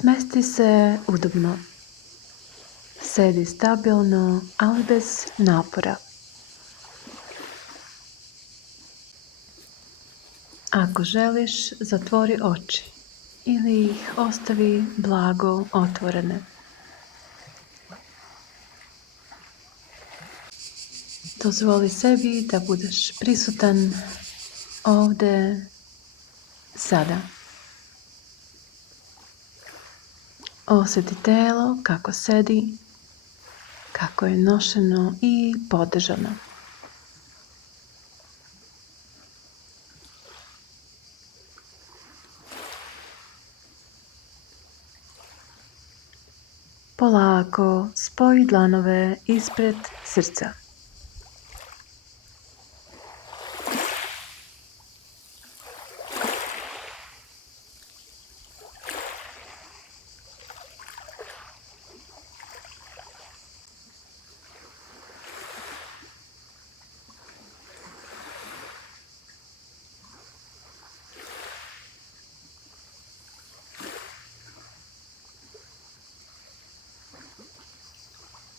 Smesti se udobno. Sedi stabilno, ali bez napora. Ako želiš, zatvori oči ili ih ostavi blago otvorene. Dozvoli sebi da budeš prisutan ovdje, sada. Osjeti telo kako sedi, kako je nošeno i podržano. Polako spoji dlanove ispred srca.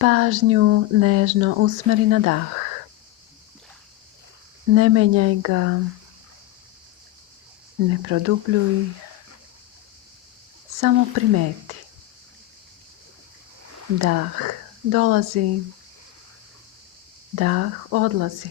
Pažnju nežno usmeri na dah. Ne menjaj ga, ne produbljuj, samo primeti. Dah dolazi, dah odlazi.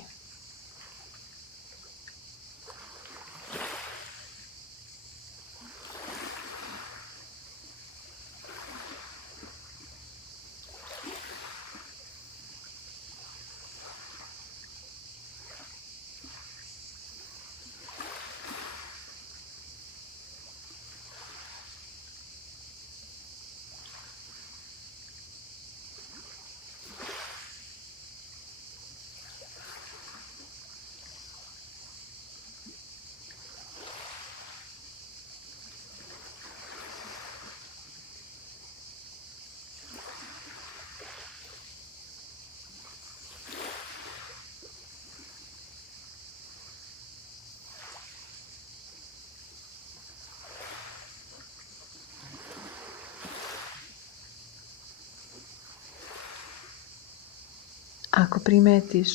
Ako primetiš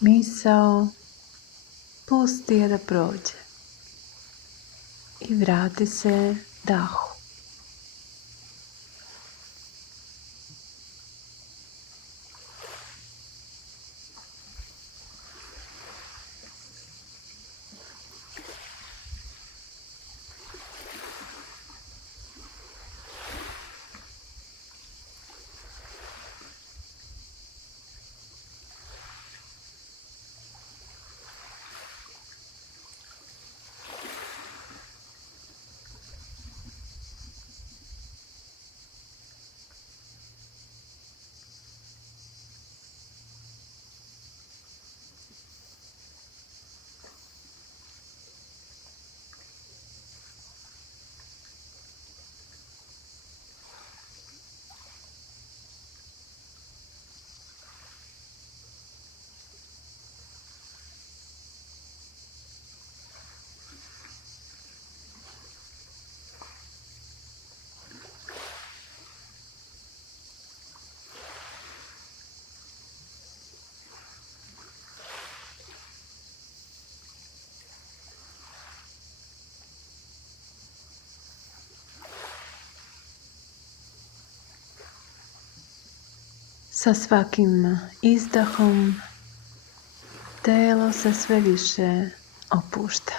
misao, pusti je da prođe i vrati se dahu. Sa svakim izdahom telo se sve više opušta.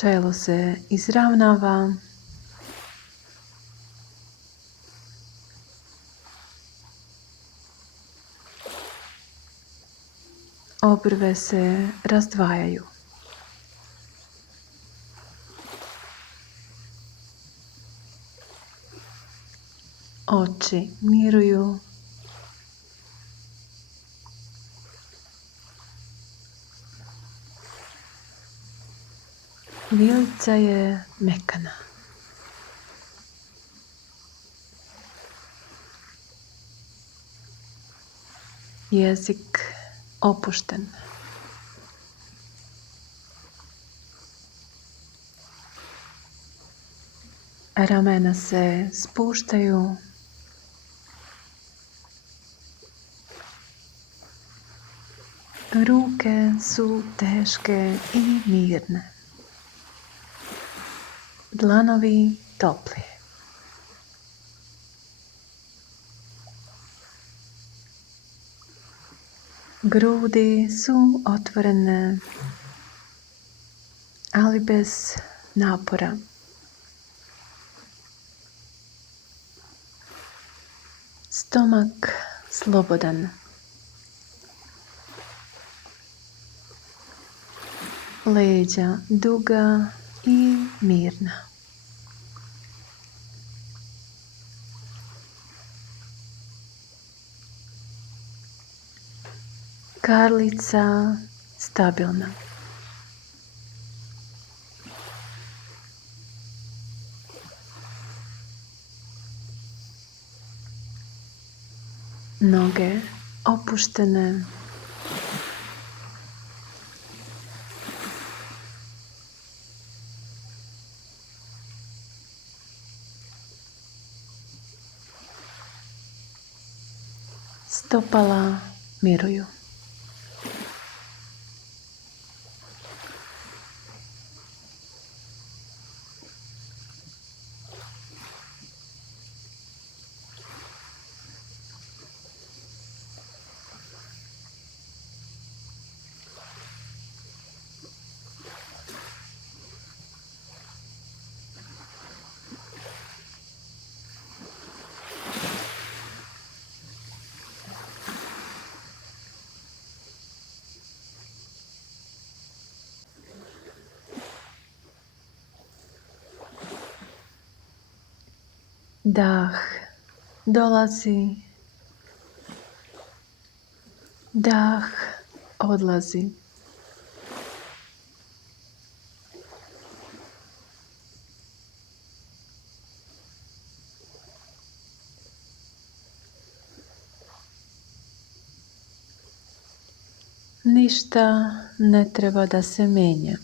Čelo se izravnava. Obrve se razdvajaju. Oči miruju. Vilica je mekana. Jezik opušten. Ramena se spuštaju. Ruke su teške i mirne. Dlanovi topli. Grudi su otvorene, ali bez napora. Stomak slobodan. Leđa duga i mirna. Karlica stabilna. Noge opuštene. Stopala miruju. Dah dolazi, dah odlazi. Ništa ne treba da se menja.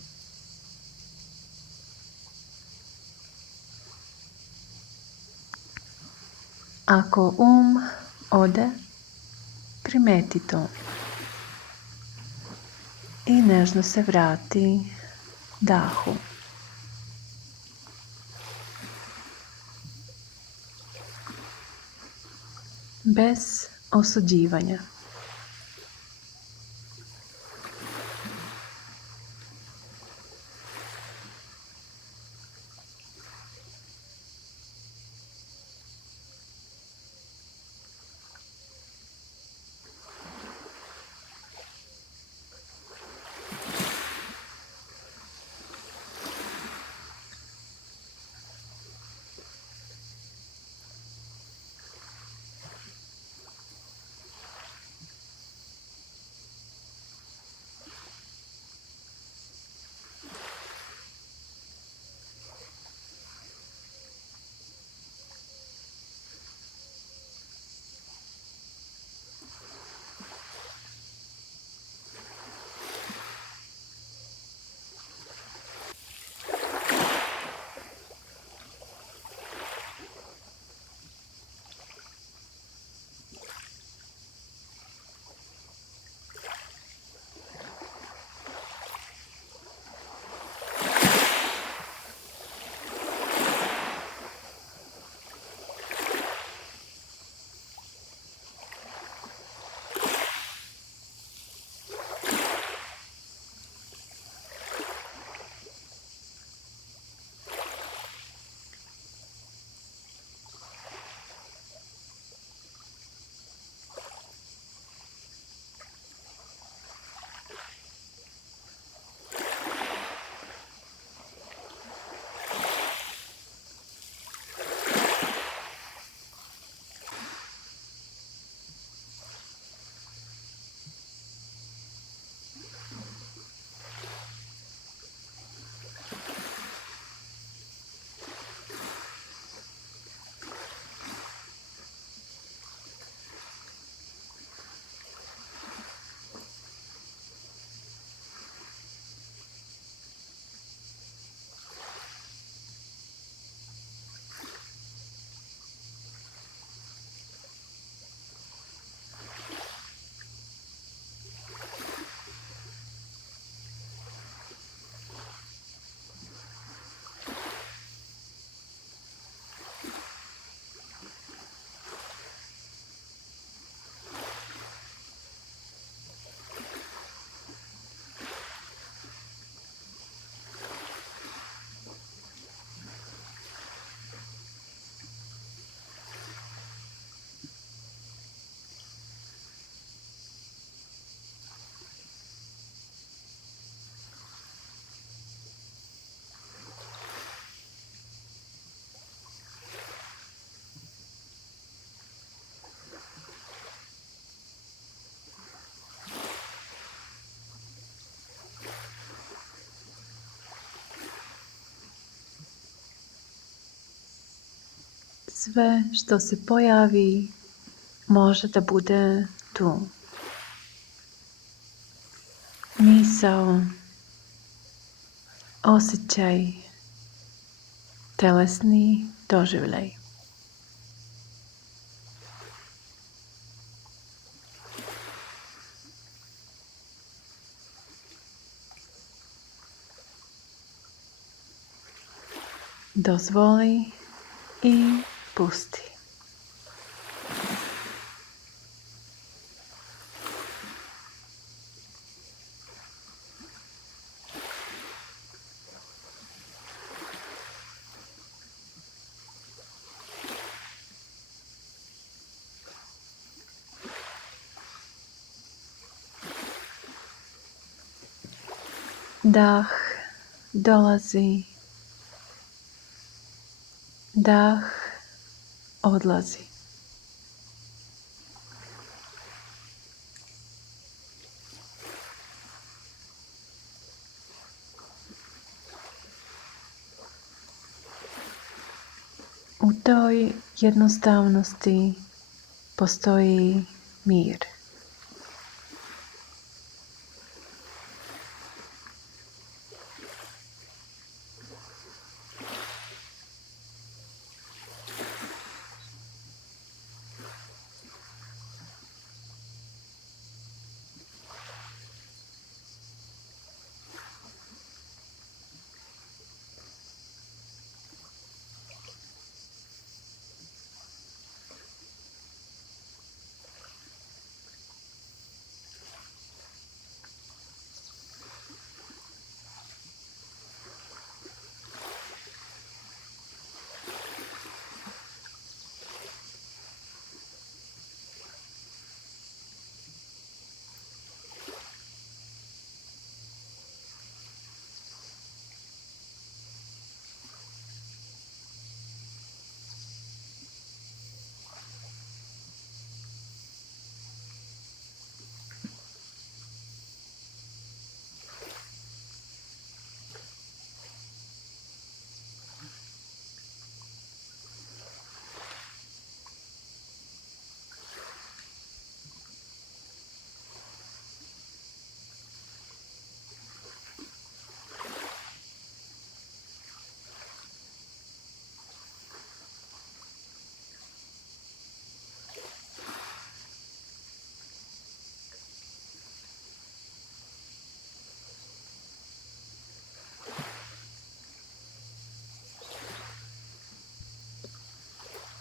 Ako ode, primeti to i nežno se vrati dahu. Bez osuđivanja. sve što se pojavi može da bude tu. Misao, osjećaj, telesni doživljaj. Dozvoli i pusti. Dah dolazi, dah odlazi. U toj jednostavnosti postoji mir.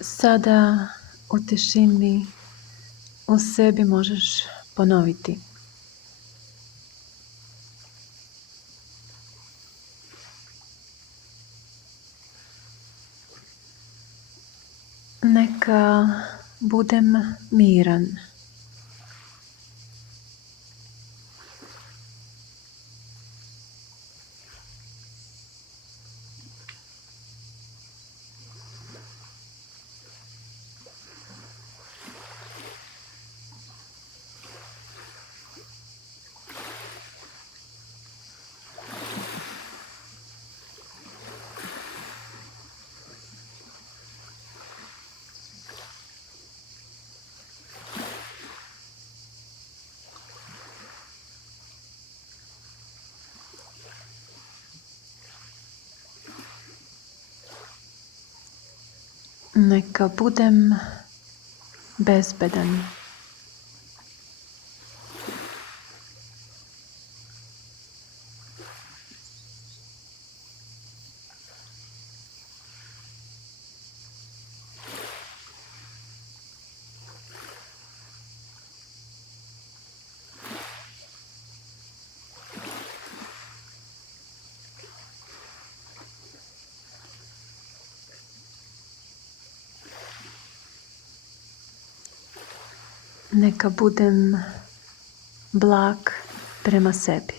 Sada u tišini u sebi možeš ponoviti. Neka budem miran. Neka budem bezbedan. Neka budem blag prema sebi.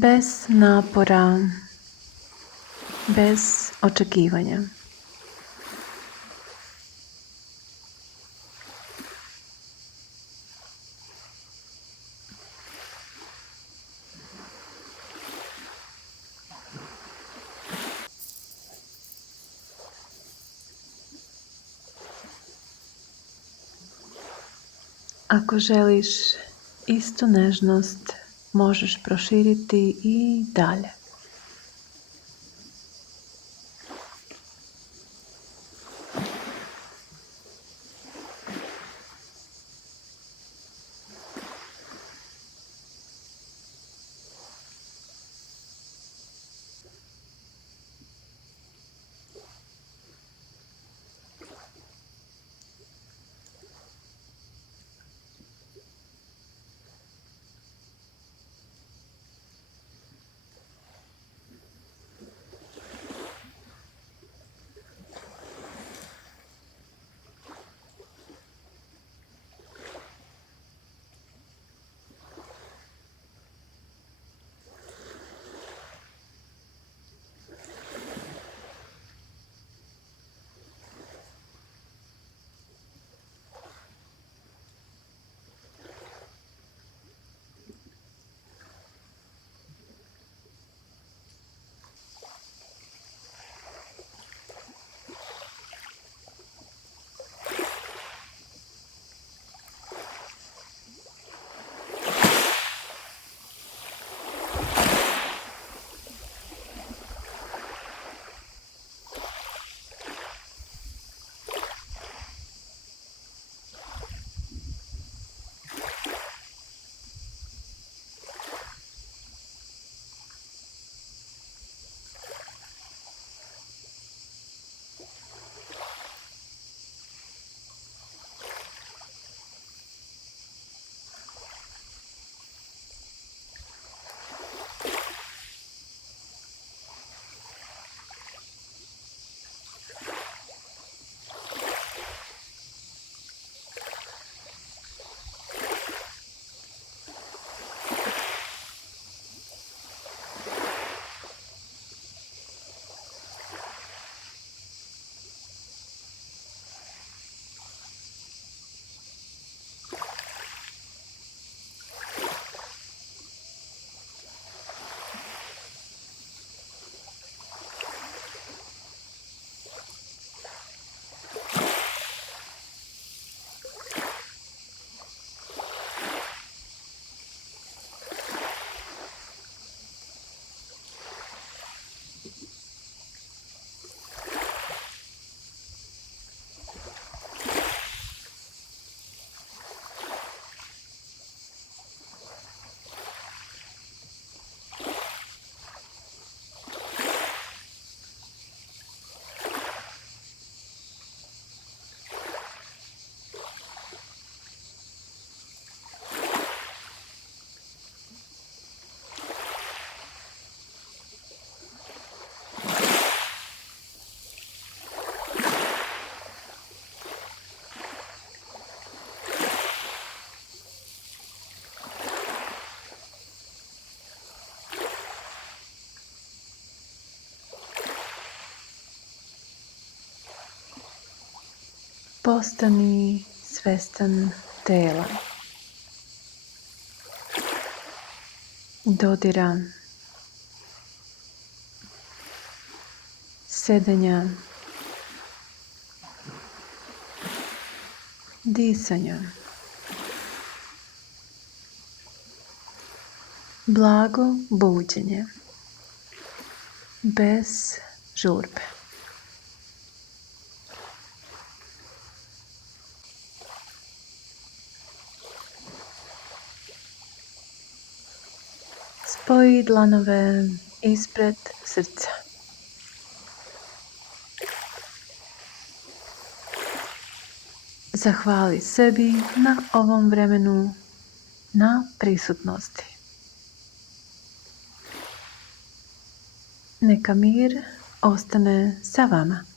bez napora, bez očekivanja. Ako želiš istu nežnost, možeš proširiti i dalje. Postani svestan tela, dodira, sedenja, disanja. Blago buđenje, bez žurbe. Spoji dlanove ispred srca. Zahvali sebi na ovom vremenu, na prisutnosti. Neka mir ostane sa vama.